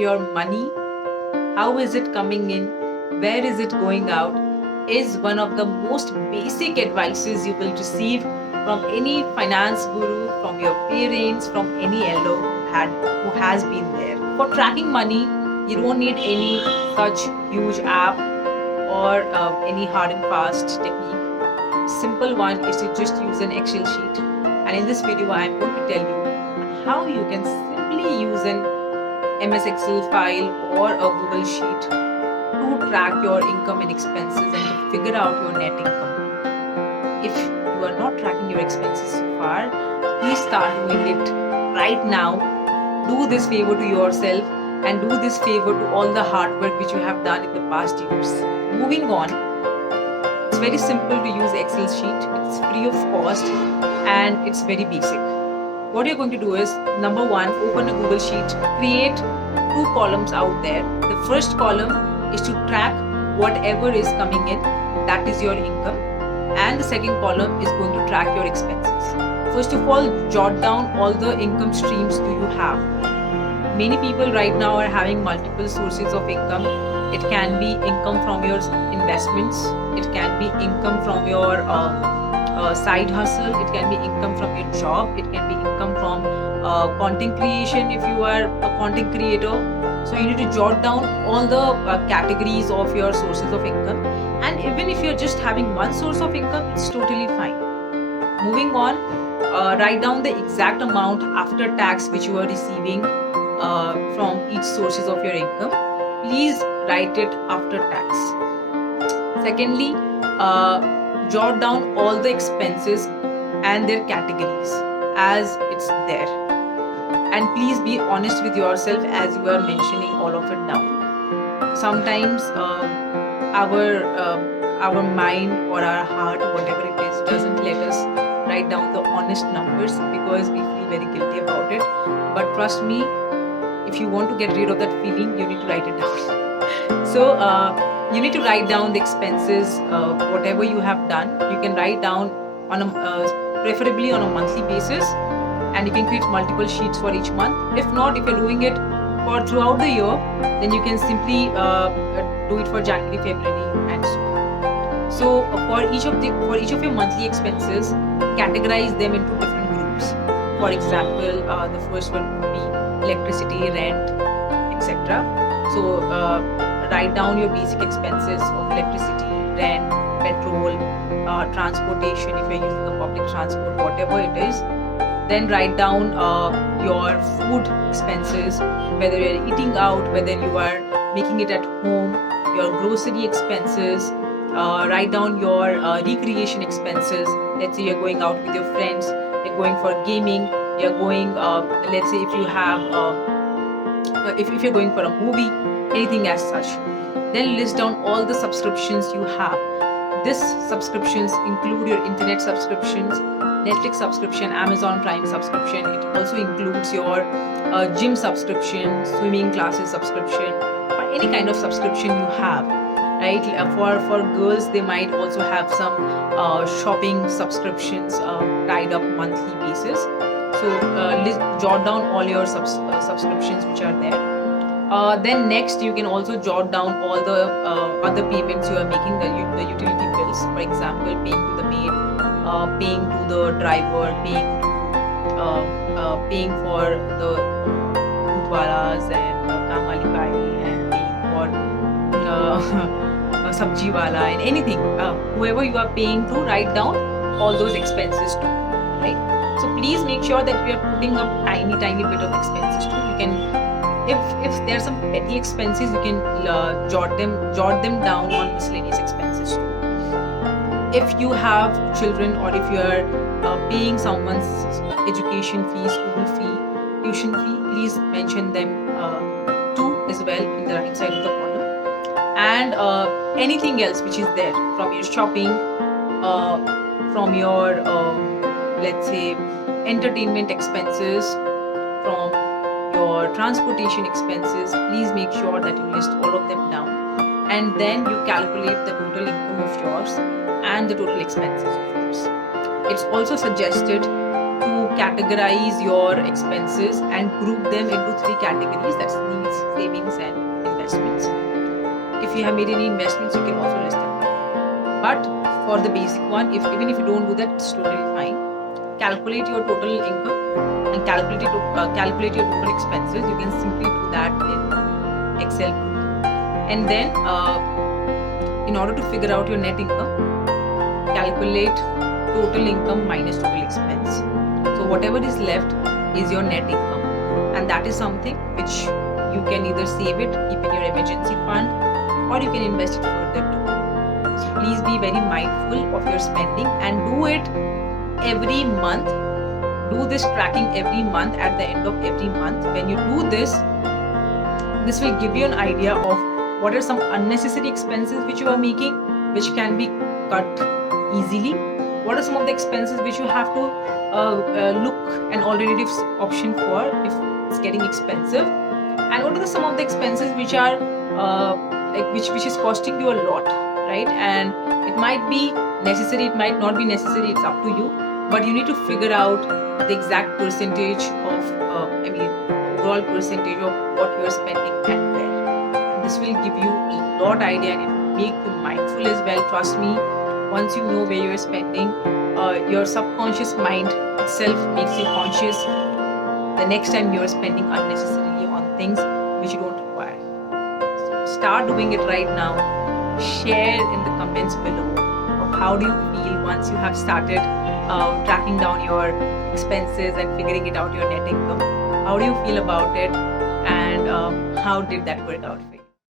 your money, how is it coming in, where is it going out, is one of the most basic advices you will receive from any finance guru, from your parents, from any elder who has been there. For tracking money, you don't need any such huge app or any hard and fast technique. Simple one is to just use an Excel sheet. And in this video, I am going to tell you how you can simply use an MS Excel file or a Google Sheet to track your income and expenses and to figure out your net income. If you are not tracking your expenses so far, please start doing it right now. Do this favor to yourself and do this favor to all the hard work which you have done in the past years. Moving on, it's very simple to use Excel sheet. It's free of cost and it's very basic. What you're going to do is, number one, open a Google Sheet, create two columns out there. The first column is to track whatever is coming in, that is your income, and the second column is going to track your expenses. First of all, jot down all the income streams do you have. Many people right now are having multiple sources of income. It can be income from your investments, it can be income from your side hustle, it can be income from your job, it can be income from content creation if you are a content creator. So you need to jot down all the categories of your sources of income, and even if you're just having one source of income, it's totally fine. Moving on, write down the exact amount after tax which you are receiving from each sources of your income. Please write it after tax. Secondly, jot down all the expenses and their categories as it's there. And please be honest with yourself as you are mentioning all of it down. Sometimes our mind or our heart, whatever it is, doesn't let us write down the honest numbers because we feel very guilty about it. But trust me, if you want to get rid of that feeling, you need to write it down. So you need to write down the expenses, whatever you have done. You can write down on preferably on a monthly basis, and you can create multiple sheets for each month. If not, if you're doing it for throughout the year, then you can simply do it for January, February, and so on. So for each of your monthly expenses, categorize them into different groups. For example, the first one would be electricity, rent, etc. So write down your basic expenses of electricity, rent, petrol, transportation if you're using a public transport, whatever it is. Then write down your food expenses, whether you're eating out, whether you are making it at home, your grocery expenses. Write down your recreation expenses. Let's say you're going out with your friends, you're going for gaming, you're going, let's say if you have, if you're going for a movie, anything as such. Then list down all the subscriptions you have. These subscriptions include your internet subscriptions, Netflix subscription, Amazon Prime subscription. It also includes your gym subscription, swimming classes subscription, or any kind of subscription you have. Right? For girls, they might also have some shopping subscriptions tied up monthly basis. So jot down all your subscriptions which are there. Then next, you can also jot down all the other payments you are making, the utility bills. For example, paying to the maid, paying to the driver, paying for the dudwalas and kamali bai, and paying for sabji wala and anything. Whoever you are paying to, write down all those expenses too. Right? So please make sure that you are putting up tiny bit of expenses too. You can. If there are some petty expenses, you can jot them down on miscellaneous expenses too. If you have children, or if you are paying someone's education fee, school fee, tuition fee, please mention them too as well in the right side of the column. And anything else which is there from your shopping, from your let's say entertainment expenses, from your transportation expenses, please make sure that you list all of them down, and then you calculate the total income of yours and the total expenses of yours. It's also suggested to categorize your expenses and group them into 3 categories, that's needs, savings and investments. If you have made any investments, you can also list them down. But for the basic one, even if you don't do that, it's totally fine. Calculate your total income and calculate your total expenses. You can simply do that in Excel. And then in order to figure out your net income, calculate total income minus total expense. So whatever is left is your net income, and that is something which you can either save it, keep in your emergency fund, or you can invest it further too. So please be very mindful of your spending and do it every month. Do this tracking every month at the end of every month. When you do this will give you an idea of what are some unnecessary expenses which you are making, which can be cut easily. What are some of the expenses which you have to look an alternative option for if it's getting expensive, and what are some of the expenses which are which is costing you a lot, right? And it might be necessary, it might not be necessary, it's up to you, but you need to figure out the exact percentage of overall percentage of what you are spending and where. This will give you a lot idea and it will make you mindful as well. Trust me, once you know where you are spending, your subconscious mind itself makes you conscious the next time you are spending unnecessarily on things which you don't require. So start doing it right now. Share in the comments below of how do you feel once you have started tracking down your expenses and figuring it out your net income. How do you feel about it, and how did that work out for you?